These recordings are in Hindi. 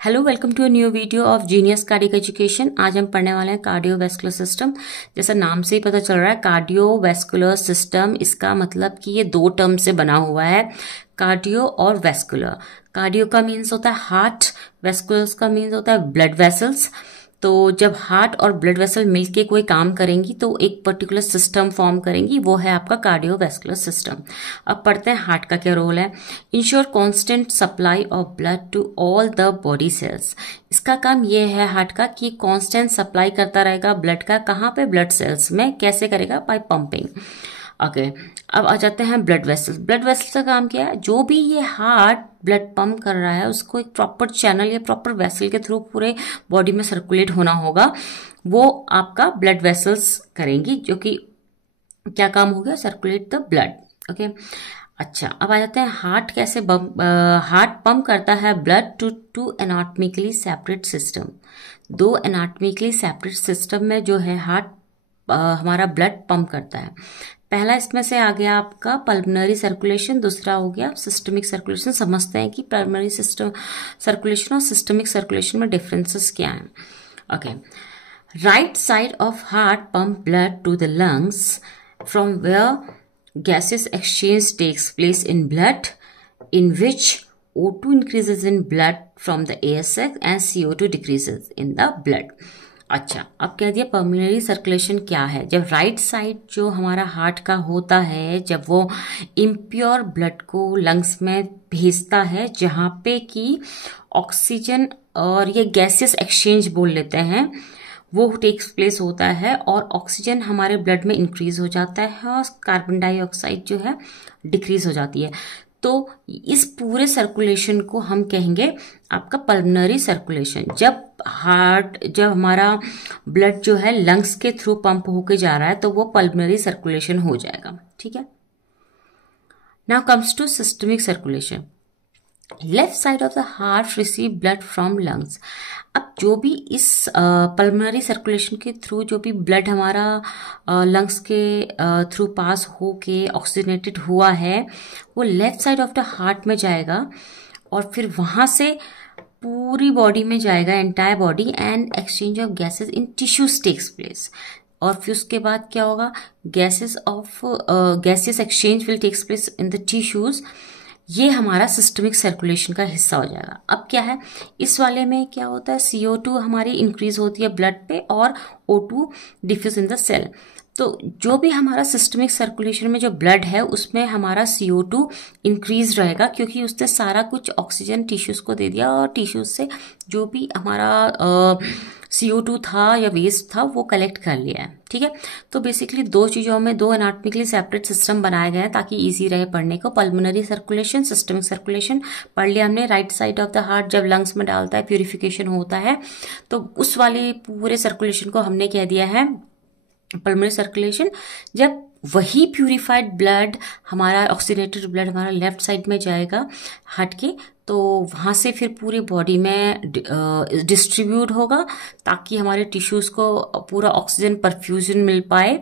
Hello, welcome to a new video of genius cardiac education. आज हम पढ़ने वाले हैं कार्डियोवैस्कुलर सिस्टम। जैसा नाम से ही पता चल रहा है, कार्डियोवैस्कुलर सिस्टम, इसका मतलब कि ये दो टर्म से बना हुआ है, कार्डियो और वैस्कुलर। कार्डियो का मीन्स होता है हार्ट, वैस्कुलर का मीन्स होता है ब्लड वेसल्स। तो जब हार्ट और ब्लड वेसल मिलके कोई काम करेंगी तो एक पर्टिकुलर सिस्टम फॉर्म करेंगी, वो है आपका कार्डियोवैस्कुलर सिस्टम। अब पढ़ते हैं हार्ट का क्या रोल है। Ensure constant supply of blood to all the body cells. इसका काम ये है हार्ट का कि कांस्टेंट सप्लाई करता रहेगा ब्लड का। कहाँ पे? ब्लड सेल्स में। कैसे करेगा? Bye pumping. ओके, अब आ जाते हैं ब्लड वेसल्स। ब्लड वेसल्स का काम क्या है? जो भी ये हार्ट ब्लड पंप कर रहा है उसको एक प्रॉपर चैनल या प्रॉपर वेसल के थ्रू पूरे बॉडी में सर्कुलेट होना होगा, वो आपका ब्लड वेसल्स करेंगी, जो कि क्या काम हो गया? Circulate the blood. ओके, अच्छा, अब आ जाते हैं हार्ट कैसे हार्ट पंप करता है blood to two anatomically separate system. दो एनाटॉमिकली सेपरेट सिस्टम में जो है हार्ट हमारा ब्लड पंप करता है। पहला इसमें से आ गया आपका पल्मोनरी सर्कुलेशन, दूसरा हो गया सिस्टमिक सर्कुलेशन। समझते हैं कि पल्मोनरी सिस्टम सर्कुलेशन और सिस्टमिक सर्कुलेशन में डिफरेंसेस क्या हैं। Okay, right side of heart pump blood to the lungs from where gaseous exchange takes place in blood, in which O2 increases in blood from the air sac and CO2 decreases in the blood. अच्छा, अब कह दिया पल्मोनरी सर्कुलेशन क्या है। जब राइट साइड जो हमारा हार्ट का होता है, जब वो इम्प्योर ब्लड को लंग्स में भेजता है, जहाँ पे कि ऑक्सीजन और ये गैसियस एक्सचेंज बोल लेते हैं, वो टेक्स प्लेस होता है और ऑक्सीजन हमारे ब्लड में इंक्रीज हो जाता है और कार्बन डाइऑक्साइड जो है डिक्रीज हो जाती है। तो इस पूरे सर्कुलेशन को हम कहेंगे आपका पल्मोनरी सर्कुलेशन। जब हमारा ब्लड जो है लंग्स के थ्रू पंप होके जा रहा है तो वो पल्मोनरी सर्कुलेशन हो जाएगा। ठीक है, now comes to systemic circulation. Left side of the heart receive blood from lungs. अब जो भी इस पल्मोनरी सर्कुलेशन के थ्रू जो भी ब्लड हमारा लंग्स के थ्रू पास होके ऑक्सीजनेटेड हुआ है, वो left side of the heart में जाएगा और फिर वहां से पूरी बॉडी में जाएगा, entire body, and exchange of gases in tissues takes place. और फिर उसके बाद क्या होगा? Gases exchange will takes place in the tissues. ये हमारा सिस्टमिक सर्कुलेशन का हिस्सा हो जाएगा। अब क्या है इस वाले में? क्या होता है? CO2 हमारी इंक्रीज होती है ब्लड पे और O2 diffuse in the cell. तो जो भी हमारा सिस्टमिक सर्कुलेशन में जो ब्लड है उसमें हमारा CO2 इंक्रीज रहेगा, क्योंकि उसने सारा कुछ ऑक्सीजन टिश्यूज को दे दिया और टिश्यूज से जो भी हमारा CO2 था या वेस्ट था वो कलेक्ट कर लिया है। ठीक है, तो बेसिकली दो चीजों में दो एनाटॉमिकली सेपरेट सिस्टम बनाए गए हैं ताकि इजी रहे पढ़ने को। पल्मोनरी सर्कुलेशन, सिस्टमिक सर्कुलेशन पढ़ लिया हमने। Right side of the heart जब लंग्स में डालता है, प्यूरिफिकेशन होता है, तो उस वाले पूरे सर्कुलेशन को हमने कह दिया है पल्मोनरी सर्कुलेशन। जब वही प्यूरिफाइड ब्लड हमारा, ऑक्सीडेटेड ब्लड हमारा लेफ्ट साइड में जाएगा हार्ट के, तो वहां से फिर पूरी बॉडी में डिस्ट्रीब्यूट होगा ताकि हमारे टिश्यूज को पूरा ऑक्सीजन परफ्यूजन मिल पाए,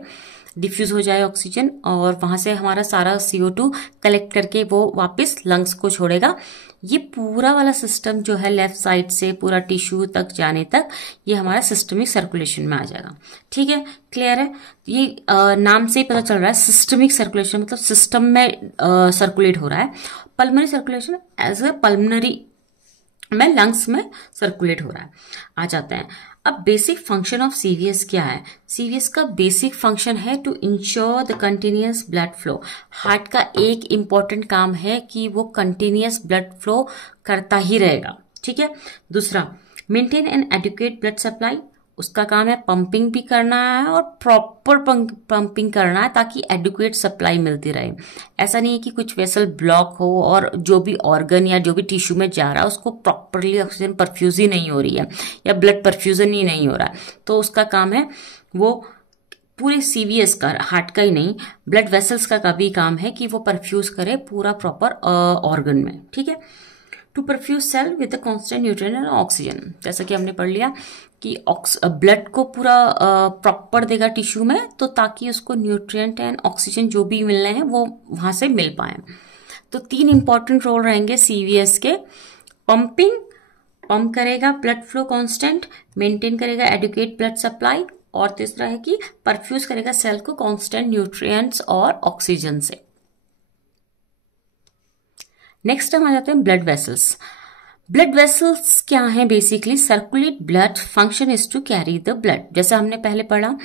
डिफ्यूज हो जाए ऑक्सीजन, और वहां से हमारा सारा CO2 कलेक्ट करके वो वापस लंग्स को छोड़ेगा। ये पूरा वाला सिस्टम जो है लेफ्ट साइड से पूरा टिश्यू तक जाने तक, ये हमारा सिस्टमिक सर्कुलेशन में आ जाएगा। ठीक है, क्लियर है? ये नाम से ही पता चल रहा है सिस्टमिक सर्कुलेशन मतलब सिस्टम में सर्कुलेट हो रहा है। Pulmonary circulation as a pulmonary में लंग्स में सर्कुलेट हो रहा है। आ जाते हैं अब बेसिक फंक्शन ऑफ CVS क्या है। CVS का बेसिक फंक्शन है to ensure the continuous blood flow. Heart का एक इंपॉर्टेंट काम है कि वो कंटिन्यूअस ब्लड फ्लो करता ही रहेगा। ठीक है, दूसरा maintain an adequate blood supply. उसका काम है पंपिंग भी करना है और प्रॉपर पंपिंग करना है ताकि एडुकेट सप्लाई मिलती रहे। ऐसा नहीं है कि कुछ वेसल ब्लॉक हो और जो भी ऑर्गन या जो भी टिश्यू में जा रहा है उसको प्रॉपरली ऑक्सीजन परफ्यूज ही नहीं हो रही है या ब्लड परफ्यूजन ही नहीं हो रहा है, तो उसका काम है वो पूरे CVS का, हार्ट का ही नहीं, ब्लड वेसल्स का भी काम है कि वो परफ्यूज करे पूरा प्रॉपर ऑर्गन में। ठीक है, to perfuse cell with the constant nutrient and oxygen. जैसा कि हमने पढ़ लिया कि ब्लड को पूरा प्रॉपर देगा टिश्यू में, तो ताकि उसको न्यूट्रिएंट एंड ऑक्सीजन जो भी मिलने हैं वो वहां से मिल पाए। तो तीन इंपॉर्टेंट रोल रहेंगे CVS के: पंपिंग, पंप करेगा ब्लड फ्लो कांस्टेंट, मेंटेन करेगा एडिक्वेट ब्लड सप्लाई, और तीसरा है कि परफ्यूज करेगा सेल को कांस्टेंट न्यूट्रिएंट्स और ऑक्सीजन से। नेक्स्ट हम आ जाते हैं ब्लड वेसल्स। ब्लड वेसल्स क्या हैं? Basically circulate blood, function is to carry the blood. जैसे हमने पहले पढ़ा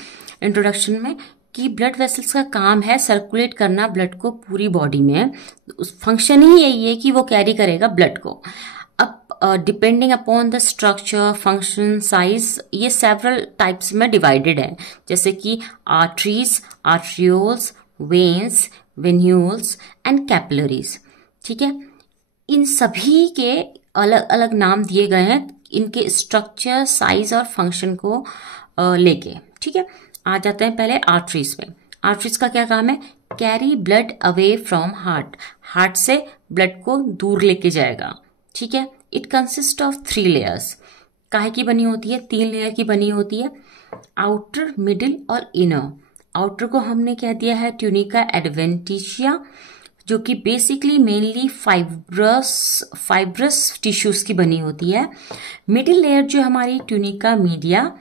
इंट्रोडक्शन में कि ब्लड वेसल्स का काम है सर्कुलेट करना ब्लड को पूरी बॉडी में, उस फंक्शन ही यही है कि वो कैरी करेगा ब्लड को। अब depending upon the structure, function, size, ये सेवरल टाइप्स में डिवाइडेड है, जैसे कि arteries, arterioles, veins, venules and capillaries. ठीक है, इन सभी के अलग अलग नाम दिए गए हैं इनके स्ट्रक्चर, साइज और फंक्शन को लेके। ठीक है, आ जाते हैं पहले आर्टरीज में। आर्टरीज का क्या काम है? Carry blood away from heart, heart से ब्लड को दूर लेके जाएगा। ठीक है, इट कंसिस्ट ऑफ 3 लेयर्स। काहे की बनी होती है? 3 लेयर की बनी होती है, आउटर, मिडिल और इनर। आउटर को हमने कह दिया है ट्यूनिका एडवेंटिशिया, जो कि बेसिकली मेनली फाइब्रस टिश्यूज की बनी होती है। मिडिल लेयर जो हमारी ट्यूनिका मीडिया,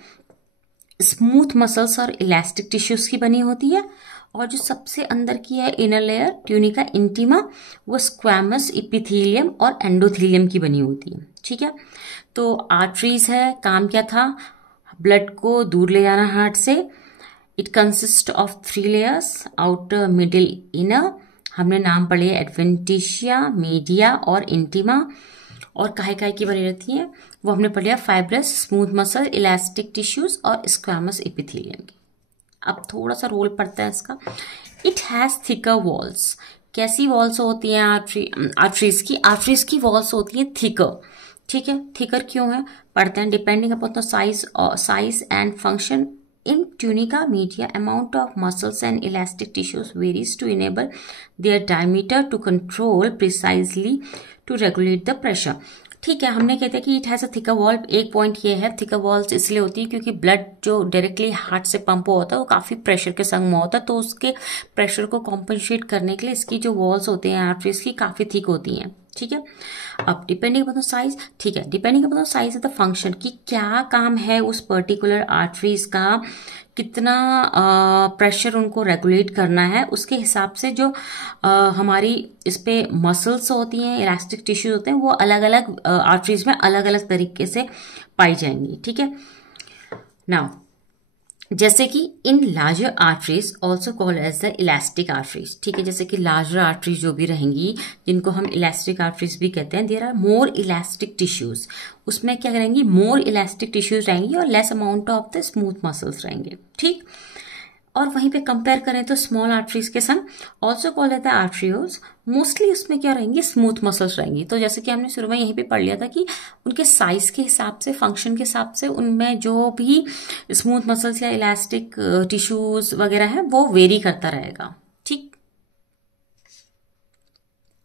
स्मूथ मसल्स और इलास्टिक टिश्यूज की बनी होती है। और जो सबसे अंदर की है इनर लेयर ट्यूनिका इंटीमा, वो स्क्वैमस, इपिथेलियम और एंडोथेलियम की बनी होती है। ठीक है, तो आर्टरीज है, काम क्या था? ब्लड को दूर ले जाना हार्ट से। It consist of 3 layers, outer, middle, inner. हमने नाम पढ़े एडवेंटिशिया, मीडिया और इंटीमा। और काहे काहे की बनी रहती है वो हमने पढ़ लिया, fibrous, smooth muscle, elastic tissues और स्क्वैमस एपिथेलियम की। अब थोड़ा सा रोल पड़ता है इसका। It has thicker walls. कैसी वॉल्स होती हैं आर्टरीज की? आर्टरीज की वॉल्स होती है थिकर। ठीक है, थिकर क्यों है पढ़ते हैं, depending upon the size and function in tunica media, amount of muscles and elastic tissues varies to enable their diameter to control precisely to regulate the pressure. ठीक है, हमने कहते हैं कि it has a thicker wall. एक पॉइंट ये है, थिकर वॉल्स इसलिए होती है क्योंकि ब्लड जो डायरेक्टली हार्ट से पंप होता है वो काफी प्रेशर के संग में होता है, तो उसके प्रेशर को कॉम्पनसेट करने के लिए इसकी जो वॉल्स होते हैं आर्टरीज की काफी थिक होती हैं। ठीक है, अब डिपेंडिंग अपॉन द साइज, ठीक है, depending upon the size of the function, कि क्या काम है उस पर्टिकुलर आर्टरीज का, कितना प्रेशर उनको रेगुलेट करना है, उसके हिसाब से जो हमारी इस पे मसल्स होती हैं, इलास्टिक टिश्यूज होते हैं, वो अलग अलग आर्टरीज में अलग अलग तरीके से पाई जाएंगी। ठीक है, नाउ जैसे कि in larger arteries also called as the elastic arteries. ठीक है, जैसे कि लार्जर आर्टरीज जो भी रहेंगी जिनको हम इलास्टिक आर्टरीज भी कहते हैं, there are more elastic tissues. उसमें क्या रहेंगी? मोर इलास्टिक टिश्यूज रहेंगी और less amount of the smooth muscles रहेंगे। ठीक, और वहीं पे कंपेयर करें तो स्मॉल आर्टरीज के संग also called as the arterioles, mostly उसमें क्या रहेंगी? स्मूथ मसल्स रहेंगी। तो जैसे कि हमने शुरू में यहीं पे पढ़ लिया था कि उनके साइज के हिसाब से, फंक्शन के हिसाब से उनमें जो भी स्मूथ मसल्स या इलास्टिक टिश्यूज वगैरह है वो वेरी करता रहेगा। ठीक,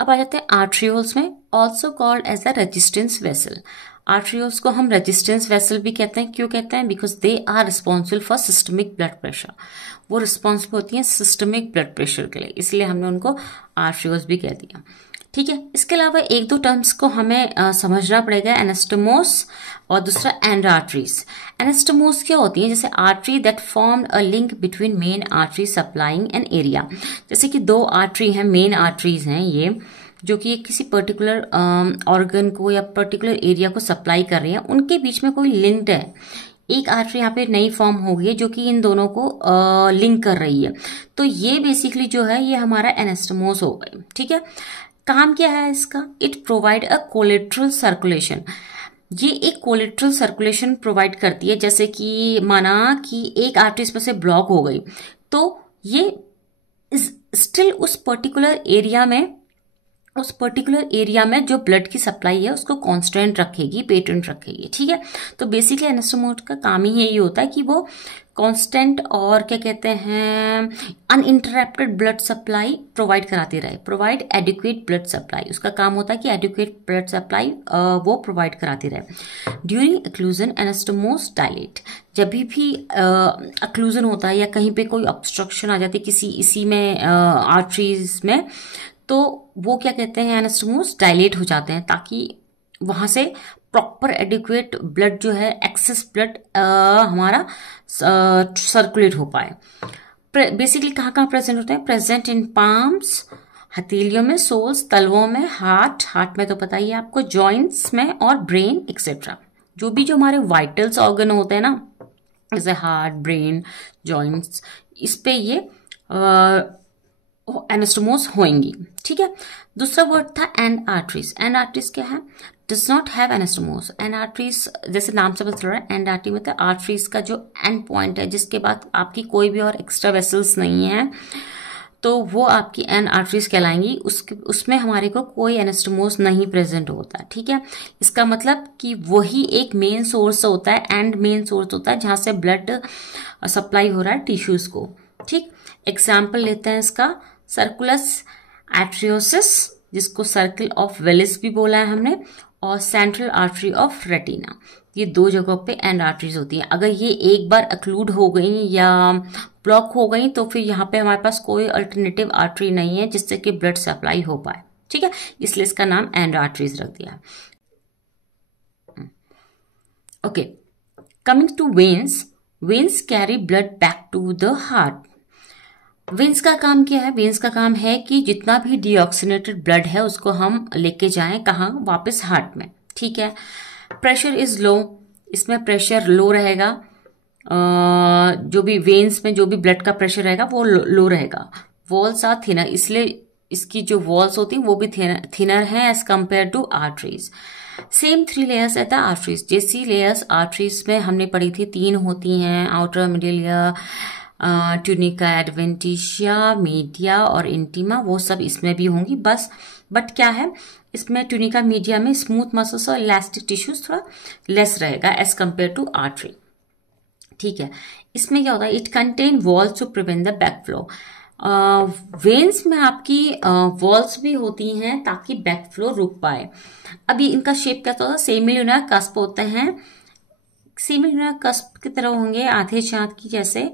अब आ जाते हैं आर्टरियोल्स में, also called as the resistance vessel. Arterioles को हम रेजिस्टेंस वेसल भी कहते हैं। क्यों कहते हैं? Because they are responsible for systemic blood pressure. वो रिस्पॉन्सिबल होती हैं सिस्टमिक ब्लड प्रेशर के लिए, इसलिए हमने उनको आर्टरियोल्स भी कह दिया। ठीक है, इसके अलावा 1-2 टर्म्स को हमें समझना पड़ेगा, एनास्टोमोस और दूसरा एंड आर्टरीज। एनास्टोमोस क्या होती है? जैसे artery that form a link between main artery supplying an area. जैसे कि 2 आर्टरी हैं, मेन आर्टरीज हैं ये, जो कि किसी पर्टिकुलर ऑर्गन को या पर्टिकुलर एरिया को सप्लाई कर रही है, उनके बीच में कोई लिंक्ड है। एक आर्टरी यहाँ पे नई फॉर्म हो गई है जो कि इन दोनों को लिंक कर रही है, तो ये बेसिकली जो है ये हमारा एनास्टोमोस हो गए। ठीक है, काम क्या है इसका? It provide a collateral circulation. ये एक कोलेट्रल सर्कुलेशन प्रोवाइड करती है। जैसे कि माना कि एक आर्टरी इसमें से ब्लॉक हो गई, तो ये स्टिल उस पर्टिकुलर एरिया में जो ब्लड की सप्लाई है उसको कांस्टेंट रखेगी, पेटेंट रखेगी। ठीक है, तो बेसिकली एनास्टोमोस का काम ही यही होता है कि वो कांस्टेंट और क्या कहते हैं अनइंटरप्टेड ब्लड सप्लाई प्रोवाइड कराती रहे, प्रोवाइड एडिक्वेट ब्लड सप्लाई। उसका काम होता है कि एडिक्वेट ब्लड सप्लाई वो प्रोवाइड कराती रहे। During occlusion anastomoses dilate. जब भी अक्लूजन होता है या कहीं पे कोई ऑब्स्ट्रक्शन आ जाती है किसी इसी में आर्टरीज में, तो वो क्या कहते हैं एनास्टोमोस डायलेट हो जाते हैं, ताकि वहां से प्रॉपर एडिक्वेट ब्लड जो है, एक्सेस ब्लड हमारा सर्कुलेट हो पाए। बेसिकली कहाँ कहाँ प्रेजेंट होते हैं? प्रेजेंट इन पाम्स, हथेलियों में, सोल्स, तलवों में, हार्ट में तो पता ही है आपको, जॉइंट्स में और ब्रेन एक्सेट्रा। जो भी जो हमारे वाइटल्स ऑर्गन होते हैं ना, जैसे हार्ट, ब्रेन, जॉइंट्स, इस पे ये एनास्टोमोस होंगी। ठीक है। दूसरा वर्ड था एंड आर्टरीज। एंड आर्टरीज क्या है? Does not have anastomoses. End arteries जैसे नाम से पता चल रहा है, एंड आर्टरी मतलब आर्टरीज का जो एंड पॉइंट है, जिसके बाद आपकी कोई भी और एक्स्ट्रा वेसल्स नहीं है, तो वो आपकी एन आर्टरीज कहलाएंगी। उसमें हमारे को कोई एनास्टोमोस नहीं प्रेजेंट होता। ठीक है। इसका मतलब कि वही एक मेन सोर्स होता है, एंड मेन सोर्स होता है जहां से ब्लड सप्लाई हो रहा है टिश्यूज को। ठीक। एग्जाम्पल लेते हैं इसका, सर्कुलस एट्रियोसिस, जिसको सर्कल ऑफ वेलिस भी बोला है हमने, और सेंट्रल आर्टरी ऑफ रेटिना। ये दो जगहों पे एंड आर्टरीज होती हैं। अगर ये एक बार अक्लूड हो गई या ब्लॉक हो गई तो फिर यहाँ पे हमारे पास कोई अल्टरनेटिव आर्टरी नहीं है जिससे कि ब्लड सप्लाई हो पाए। ठीक है। इसलिए इसका नाम एंड आर्टरीज रख दिया है। Okay, coming to veins. Veins carry blood back to the heart. Veins का काम क्या है? वेन्स का काम है कि जितना भी डीऑक्सीनेटेड ब्लड है उसको हम लेके जाएं, कहाँ? वापस हार्ट में। ठीक है। प्रेशर इज लो, इसमें प्रेशर लो रहेगा। जो भी वेन्स में जो भी ब्लड का प्रेशर रहेगा वो लो रहेगा। वॉल्स आर थिनर, इसलिए इसकी जो वॉल्स होती हैं वो भी थिनर है as compare to arteries. Same 3 layers रहता है आर्टरीज। जैसी लेयर्स आर्टरीज में हमने पढ़ी थी 3 होती हैं, आउटर, मिडिल या ट्यूनिका, एडवेंटिशिया, मीडिया और इंटीमा, वो सब इसमें भी होंगी। बट क्या है, इसमें ट्यूनिका मीडिया में स्मूथ मसल्स और इलास्टिक टिश्यूज थोड़ा लेस रहेगा एज कंपेयर टू आर्टरी। ठीक है। इसमें क्या होता है? It contain valves to prevent the back flow. Veins में आपकी वॉल्स भी होती हैं ताकि बैक फ्लो रुक पाए। अभी इनका शेप कैसा होता है? सेमिल्यूनर कस्प होते हैं, सेमिल्यूनर कस्प की तरह होंगे, आधे चांद की जैसे,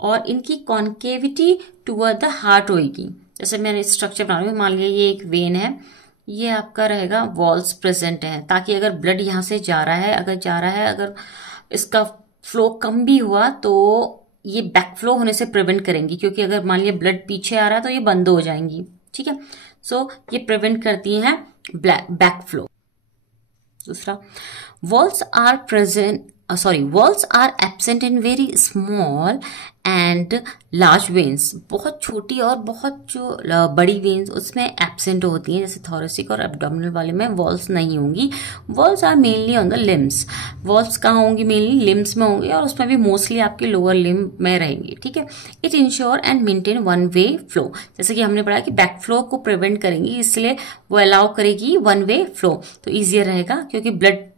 और इनकी कॉन्केविटी टुवर्ड द हार्ट होगी। जैसे मैंने स्ट्रक्चर बना रही हूँ, मान लिया ये एक वेन है, ये आपका रहेगा, वॉल्स प्रेजेंट है ताकि अगर ब्लड यहां से जा रहा है, अगर इसका फ्लो कम भी हुआ तो ये बैक फ्लो होने से प्रिवेंट करेंगी, क्योंकि अगर मान लिया ब्लड पीछे आ रहा है तो ये बंद हो जाएंगी। ठीक है। सो ये प्रिवेंट करती हैं बैक फ्लो। दूसरा, valves are absent in very small and large veins. बहुत छोटी और बहुत जो बड़ी वेन्स उसमें एब्सेंट होती हैं, जैसे थोरेसिक और एब्डोमिनल वाले में वॉल्स नहीं होंगी। Valves are mainly on the limbs. Valves कहाँ होंगी? मेनली लिम्स में होंगी, और उसमें भी मोस्टली आपके लोअर लिम्ब में रहेंगी। ठीक है। It ensure and maintain one way flow. जैसे कि हमने पढ़ा कि बैक फ्लो को प्रिवेंट करेंगी, इसलिए वो अलाउ करेगी वन वे फ्लो, तो ईजियर रहेगा क्योंकि ब्लड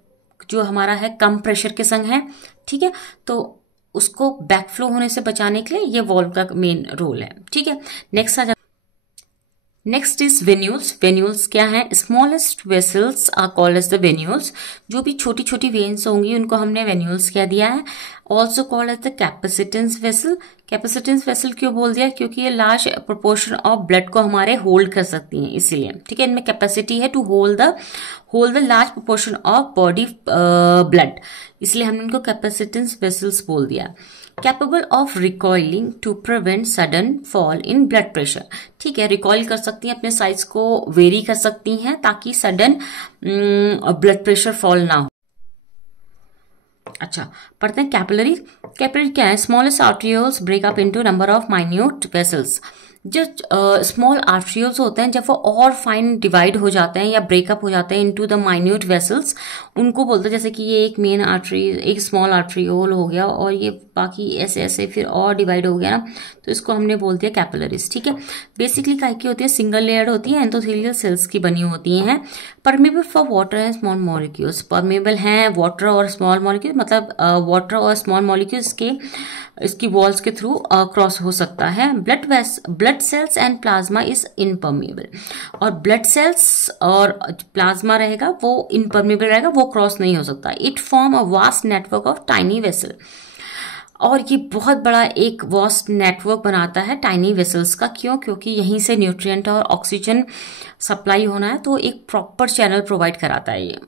जो हमारा है कम प्रेशर के संग है। ठीक है। तो उसको बैक फ्लो होने से बचाने के लिए ये वॉल्व का मेन रोल है। ठीक है। Next is venules. वेन्यूल्स क्या है? Smallest vessels are called as the venules. जो भी छोटी छोटी वेन्स होंगी उनको हमने वेन्यूल्स कह दिया है। Also called as the capacitance vessel. Capacitance vessel क्यों बोल दिया? क्योंकि ये लार्ज प्रोपोर्शन ऑफ ब्लड को हमारे होल्ड कर सकती हैं, इसीलिए। ठीक है। इनमें कैपेसिटी है to hold the large proportion of body blood, इसलिए हमने इनको कैपेसिटेंस वेसल्स बोल दिया। Capable of recoiling to prevent sudden fall in blood pressure. ठीक है। रिकॉइल कर सकती हैं, अपने साइज को वेरी कर सकती हैं ताकि सडन ब्लड प्रेशर फॉल ना हो। अच्छा, पढ़ते हैं कैपिलरी। कैपिलरी क्या है? Smallest arterioles break up into number of minute vessels. जो स्मॉल आर्टरियोल्स होते हैं जब वो और फाइन डिवाइड हो जाते हैं या ब्रेकअप हो जाते हैं इनटू द माइन्यूट वेसल्स, उनको बोलते हैं, जैसे कि ये एक मेन आर्टरी, एक स्मॉल आर्टरियोल हो गया और ये बाकी ऐसे ऐसे फिर और डिवाइड हो गया ना, तो इसको हमने बोल दिया कैपिलरीज। ठीक है। बेसिकली काय की होती है? सिंगल लेयर्ड होती है, एंडोथेलियल सेल्स की बनी होती हैं। Permeable for water and small molecules. Permeable हैं वाटर और स्मॉल मॉलिक्यूल, मतलब वाटर और स्मॉल मॉलिक्यूल्स के इसकी वॉल्स के थ्रू क्रॉस हो सकता है। Blood cells and plasma is impermeable. और ब्लड सेल्स और प्लाज्मा रहेगा वो इनपर्मेबल रहेगा, वो क्रॉस नहीं हो सकता। It form a vast network of tiny vessel. और ये बहुत बड़ा एक वास्ट नेटवर्क बनाता है टाइनी वेसल्स का। क्यों? क्योंकि यहीं से न्यूट्रिएंट और ऑक्सीजन सप्लाई होना है, तो एक प्रॉपर चैनल प्रोवाइड कराता है ये।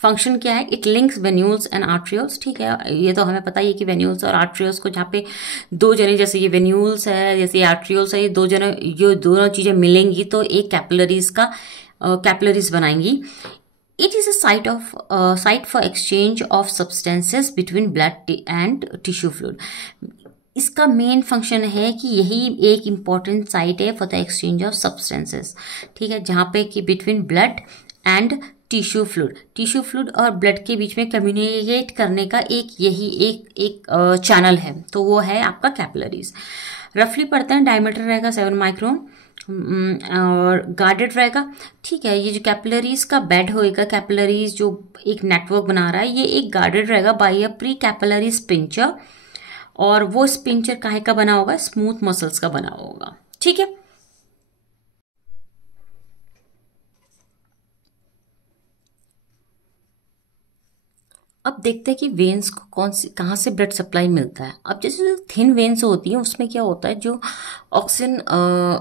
फंक्शन क्या है, it links venules and arterioles, ठीक है, ये तो हमें पता ही है कि वेन्यूल्स और आर्ट्रियोल्स को, जहाँ पे दो जने, जैसे ये वेन्यूल्स है, जैसे आर्ट्रियोल्स है, ये दो जने, ये दोनों चीजें मिलेंगी तो एक कैपिलरीज का कैपिलरीज बनाएंगी। It is a site for exchange of substances between blood and tissue fluid. इसका मेन फंक्शन है कि यही एक इम्पॉर्टेंट साइट है for the exchange of substances, ठीक है, जहाँ पे कि between blood and tissue fluid और ब्लड के बीच में कम्युनिकेट करने का यही एक चैनल है, तो वो है आपका कैपिलरीज। रफली पढ़ते हैं, डायमीटर रहेगा 7 माइक्रोन और गार्डेड रहेगा, ठीक है। ये जो कैपिलरीज का बेड होएगा, कैपिलरीज जो एक नेटवर्क बना रहा है, ये एक गार्डेड रहेगा by a pre capillary sphincter, और वो स्पिंचर काहे का बना होगा, स्मूथ मसल्स का बना होगा, ठीक है। अब देखते हैं कि वेन्स को कहाँ से ब्लड सप्लाई मिलता है। अब जैसे जो थिन वेन्स होती हैं उसमें क्या होता है, जो ऑक्सीजन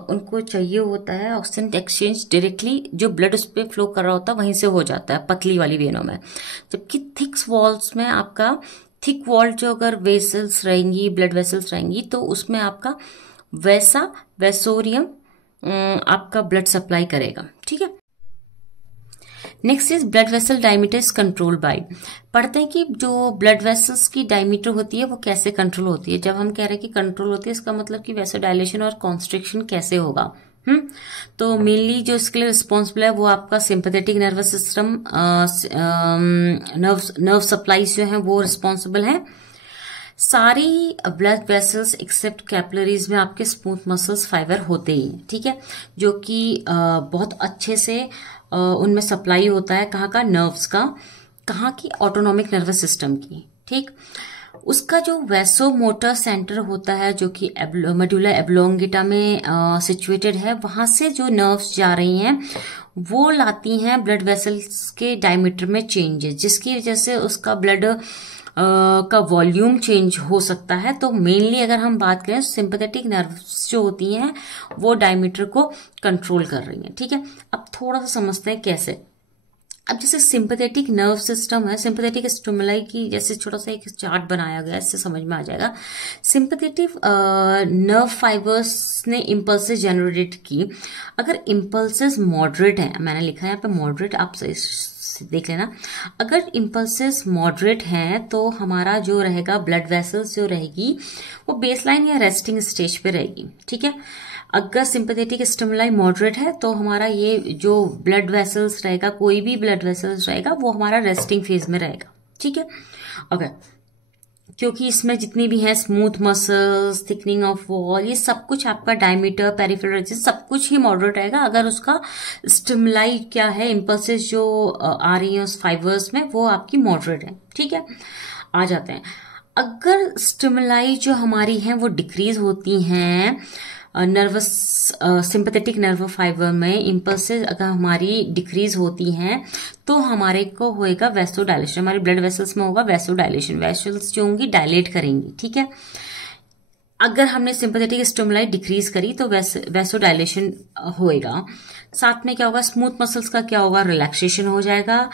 उनको चाहिए होता है, ऑक्सीजन एक्सचेंज डायरेक्टली जो ब्लड उस पर फ्लो कर रहा होता है वहीं से हो जाता है पतली वाली वेनों में। जबकि थिक वॉल्स में आपका थिक वॉल जो अगर वेसल्स रहेंगी, ब्लड वेसल्स रहेंगी, तो उसमें आपका वेसोरियम आपका ब्लड सप्लाई करेगा, ठीक है। Next is blood vessel diameter is control by. पढ़ते हैं कि जो ब्लड वेसल्स की डायमीटर होती है वो कैसे कंट्रोल होती है। जब हम कह रहे हैं कि कंट्रोल होती है, इसका मतलब कि वेसो डायलेशन और कॉन्स्ट्रिक्शन कैसे होगा। तो मेनली जो इसके लिए रिस्पॉन्सिबल है वो आपका sympathetic nervous system, nerve supplies जो है वो रिस्पॉन्सिबल है। सारी ब्लड वेसल्स एक्सेप्ट कैपिलरीज में आपके स्मूथ मसल्स फाइबर होते ही हैं, ठीक है, जो कि बहुत अच्छे से उनमें सप्लाई होता है, कहाँ का, नर्व्स का, कहाँ की, ऑटोनॉमिक नर्वस सिस्टम की, ठीक। उसका जो वैसोमोटर सेंटर होता है जो कि मेडुला एब्लोंगेटा में सिचुएटेड है, वहां से जो नर्व्स जा रही हैं वो लाती हैं ब्लड वेसल्स के डायमीटर में चेंजेस, जिसकी वजह से उसका ब्लड का वॉल्यूम चेंज हो सकता है। तो मेनली अगर हम बात करें, सिंपैथेटिक नर्व्स जो होती हैं वो डायमीटर को कंट्रोल कर रही हैं, ठीक है। अब थोड़ा सा समझते हैं कैसे। अब जैसे सिंपैथेटिक नर्व सिस्टम है, सिंपैथेटिक स्टिमुलाई की जैसे छोटा सा एक चार्ट बनाया गया है, इससे समझ में आ जाएगा। सिंपैथेटिक नर्व फाइबर्स ने इम्पल्सेस जनरेट की। अगर इम्पल्सेस मॉडरेट है, मैंने लिखा है यहाँ पे मॉडरेट, आप देख लेना। अगर इम्पल्सेस मॉडरेट हैं तो हमारा जो रहेगा ब्लड वेसल्स जो रहेगी वो बेसलाइन या रेस्टिंग स्टेज पे रहेगी, ठीक है। अगर सिंपैथेटिक स्टिमुलाई मॉडरेट है तो हमारा ये जो ब्लड वेसल्स रहेगा, कोई भी ब्लड वेसल्स रहेगा, वो हमारा रेस्टिंग फेज में रहेगा, ठीक है। ओके, क्योंकि इसमें जितनी भी है smooth muscles, thickening of wall, ये सब कुछ आपका डायमीटर, पेरिफेरल रेजिस्टेंस, सब कुछ ही मॉडरेट रहेगा। अगर उसका स्टिमुलाई क्या है, इम्पल्सेस जो आ रही है उस फाइबर्स में, वो आपकी मॉडरेट है, ठीक है। आ जाते हैं, अगर स्टिमुलाई जो हमारी हैं वो डिक्रीज होती हैं नर्वस सिंपैथेटिक नर्व फाइबर में, इम्पल्सेस अगर हमारी डिक्रीज होती हैं तो हमारे को होएगा वेसो डायलेशन, हमारे ब्लड वेसल्स में होगा वेसो डायलेशन, वेसल्स जो होंगी डायलेट करेंगी, ठीक है। अगर हमने सिंपैथेटिक स्टिमुलाई डिक्रीज करी तो वेसो डायलेशन होएगा। साथ में क्या होगा, स्मूथ मसल्स का क्या होगा, रिलैक्सेशन हो जाएगा।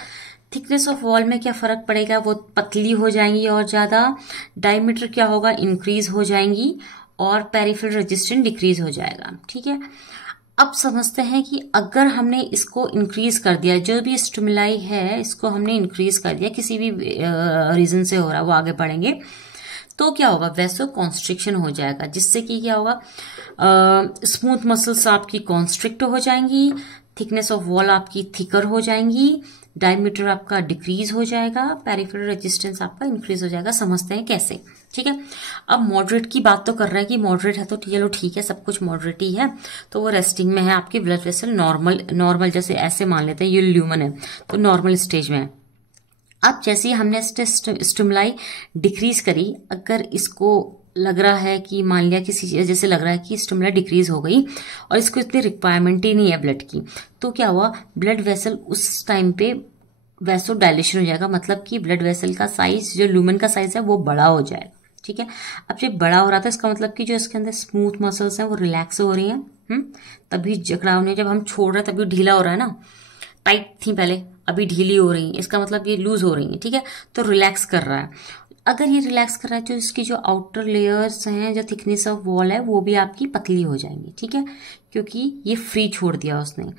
थिकनेस ऑफ वॉल में क्या फर्क पड़ेगा, वो पतली हो जाएंगी और ज्यादा। डायमीटर क्या होगा, इंक्रीज हो जाएंगी, और पेरिफेरल रेजिस्टेंस डिक्रीज हो जाएगा, ठीक है। अब समझते हैं कि अगर हमने इसको इंक्रीज कर दिया, जो भी स्टिमुलाई है इसको हमने इंक्रीज कर दिया, किसी भी रीजन से हो रहा है, वो आगे बढ़ेंगे, तो क्या होगा, वैसो कॉन्स्ट्रिक्शन हो जाएगा, जिससे कि क्या होगा, स्मूथ मसल्स आपकी कॉन्स्ट्रिक्ट हो जाएंगी, थिकनेस ऑफ वॉल आपकी थिकर हो जाएंगी, डायमीटर आपका डिक्रीज हो जाएगा, पेरिफेरल रेजिस्टेंस आपका इंक्रीज हो जाएगा। समझते हैं कैसे, ठीक है। अब मॉडरेट की बात तो कर रहे हैं कि मॉडरेट है तो चलो ठीक है, सब कुछ मॉडरेट ही है, तो वो रेस्टिंग में है, आपकी ब्लड वेसल नॉर्मल जैसे ऐसे मान लेते हैं, ये ल्यूमन है तो नॉर्मल स्टेज में है। अब जैसे ही हमने स्टिमुलाई डिक्रीज करी, अगर इसको लग रहा है कि मान लिया किसी जैसे लग रहा है कि स्टिमुलाई डिक्रीज हो गई और इसको इतनी रिक्वायरमेंट ही नहीं है ब्लड की, तो क्या हुआ, ब्लड वेसल उस टाइम पे वैसो डायलेशन हो जाएगा, मतलब कि ब्लड वेसल का साइज, जो ल्यूमन का साइज है वो बड़ा हो जाएगा, ठीक है। अब जब बड़ा हो रहा था, इसका मतलब कि जो इसके अंदर स्मूथ मसल्स हैं वो रिलैक्स हो रही हैं, तभी जकड़ाव नहीं, जब हम छोड़ रहे हैं तभी ढीला हो रहा है ना, टाइट थी पहले, अभी ढीली हो रही हैं, इसका मतलब ये लूज हो रही हैं, ठीक है, तो रिलैक्स कर रहा है। अगर ये रिलैक्स कर रहा है तो इसकी जो आउटर लेयर्स हैं, जो थिकनेस ऑफ वॉल है, वो भी आपकी पतली हो जाएंगी, ठीक है, क्योंकि ये फ्री छोड़ दिया उसने।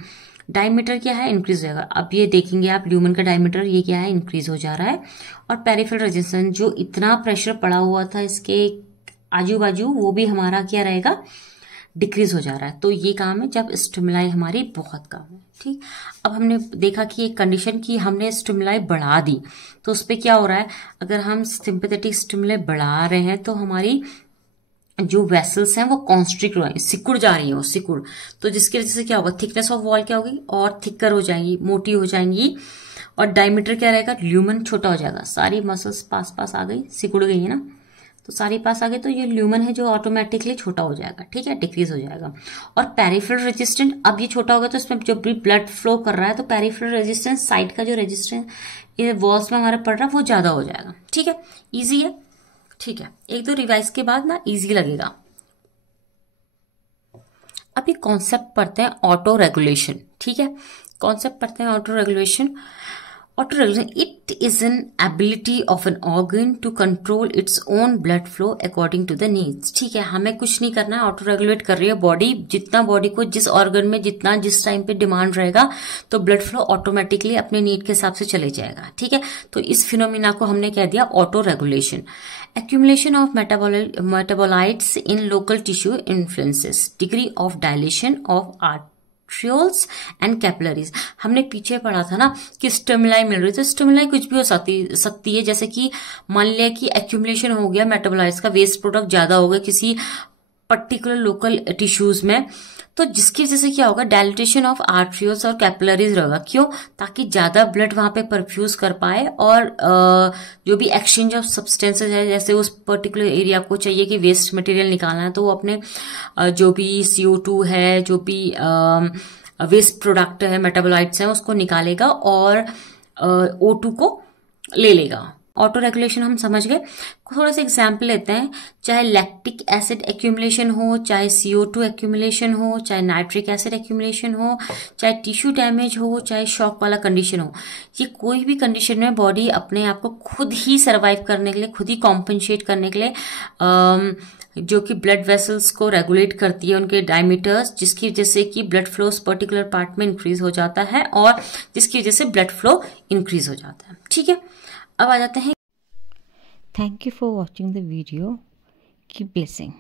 डायमीटर क्या है, इंक्रीज हो जाएगा। अब ये देखेंगे आप ल्यूमन का डायमीटर, ये क्या है, इंक्रीज हो जा रहा है। और पेरिफेरल रेजिस्टेंस, जो इतना प्रेशर पड़ा हुआ था इसके आजू बाजू, वो भी हमारा क्या रहेगा, डिक्रीज हो जा रहा है। तो ये काम है जब स्टिमुलाई हमारी बहुत कम है, ठीक। अब हमने देखा कि एक कंडीशन की हमने स्टिमुलाई बढ़ा दी, तो उस पर क्या हो रहा है, अगर हम सिंपैथेटिक स्टिमुलाई बढ़ा रहे हैं तो हमारी जो वेसल्स हैं वो कॉन्स्ट्रिक्ट हो रही है, सिकुड़ जा रही है, वो सिकुड़, तो जिसकी वजह से क्या होगा, थिकनेस ऑफ वॉल क्या होगी, और थिकर हो जाएंगी, मोटी हो जाएंगी। और डायमीटर क्या रहेगा, ल्यूमन छोटा हो जाएगा। सारी मसल्स पास पास आ गई, सिकुड़ गई है ना, तो सारी पास आ गई, तो ये ल्यूमन है जो ऑटोमेटिकली छोटा हो जाएगा, ठीक है, डिक्रीज हो जाएगा। और पेरिफेरल रेजिस्टेंस, अब ये छोटा होगा तो इसमें जब भी ब्लड फ्लो कर रहा है तो पेरिफेरल रेजिस्टेंस, साइड का जो रेजिस्टेंस ये वॉल्स में हमारा पड़ रहा है, वो ज्यादा हो जाएगा, ठीक है। इजी है, ठीक है, एक दो रिवाइज के बाद ना इजी लगेगा। अभी कॉन्सेप्ट पढ़ते हैं ऑटो रेगुलेशन, ठीक है, कॉन्सेप्ट पढ़ते हैं auto regulation. Auto regulation, it is an ability of an organ to control its own blood flow according to the needs, ठीक है, हमें कुछ नहीं करना है, ऑटो रेगुलेट कर रही है बॉडी, जितना बॉडी को जिस ऑर्गन में जितना जिस टाइम पे डिमांड रहेगा तो ब्लड फ्लो ऑटोमेटिकली अपने नीड के हिसाब से चले जाएगा, ठीक है। तो इस फिनोमिना को हमने कह दिया auto regulation. Accumulation of metabolites in local tissue influences degree of dilation of arterioles and capillaries। हमने पीछे पढ़ा था ना कि स्टिमुलाई मिल रही है, तो स्टिमुलाई कुछ भी हो सकती है, जैसे कि मान लिया कि एक्यूमुलेशन हो गया मेटाबोलाइट्स का, वेस्ट प्रोडक्ट ज्यादा हो गया किसी पर्टिकुलर लोकल टिश्यूज में, तो जिसकी वजह से क्या होगा, डायलिटेशन ऑफ आर्टरियोल्स और कैपिलरीज रहेगा। क्यों, ताकि ज्यादा ब्लड वहां पे परफ्यूज कर पाए, और जो भी एक्सचेंज ऑफ सब्सटेंसेस है, जैसे उस पर्टिकुलर एरिया को चाहिए कि वेस्ट मटेरियल निकालना है, तो वो अपने जो भी CO2 है, जो भी वेस्ट प्रोडक्ट है, मेटाबोलाइट्स है, उसको निकालेगा और O2 को ले लेगा। ऑटो रेगुलेशन हम समझ गए। थोड़ा सा एग्जाम्पल लेते हैं, चाहे लैक्टिक एसिड एक्यूमुलेशन हो, चाहे CO2 एक्यूमुलेशन हो, चाहे नाइट्रिक एसिड एक्यूमुलेशन हो, चाहे टिश्यू डैमेज हो, चाहे शॉक वाला कंडीशन हो, ये कोई भी कंडीशन में बॉडी अपने आप को खुद ही सर्वाइव करने के लिए, खुद ही कॉम्पनसेट करने के लिए जो कि ब्लड वेसल्स को रेगुलेट करती है, उनके डायमीटर्स, जिसकी वजह से कि ब्लड फ्लो पर्टिकुलर पार्ट में इंक्रीज हो जाता है, और जिसकी वजह से ब्लड फ्लो इंक्रीज हो जाता है, ठीक है। अब आ जाते हैं। Thank you for watching the video. Keep blessing.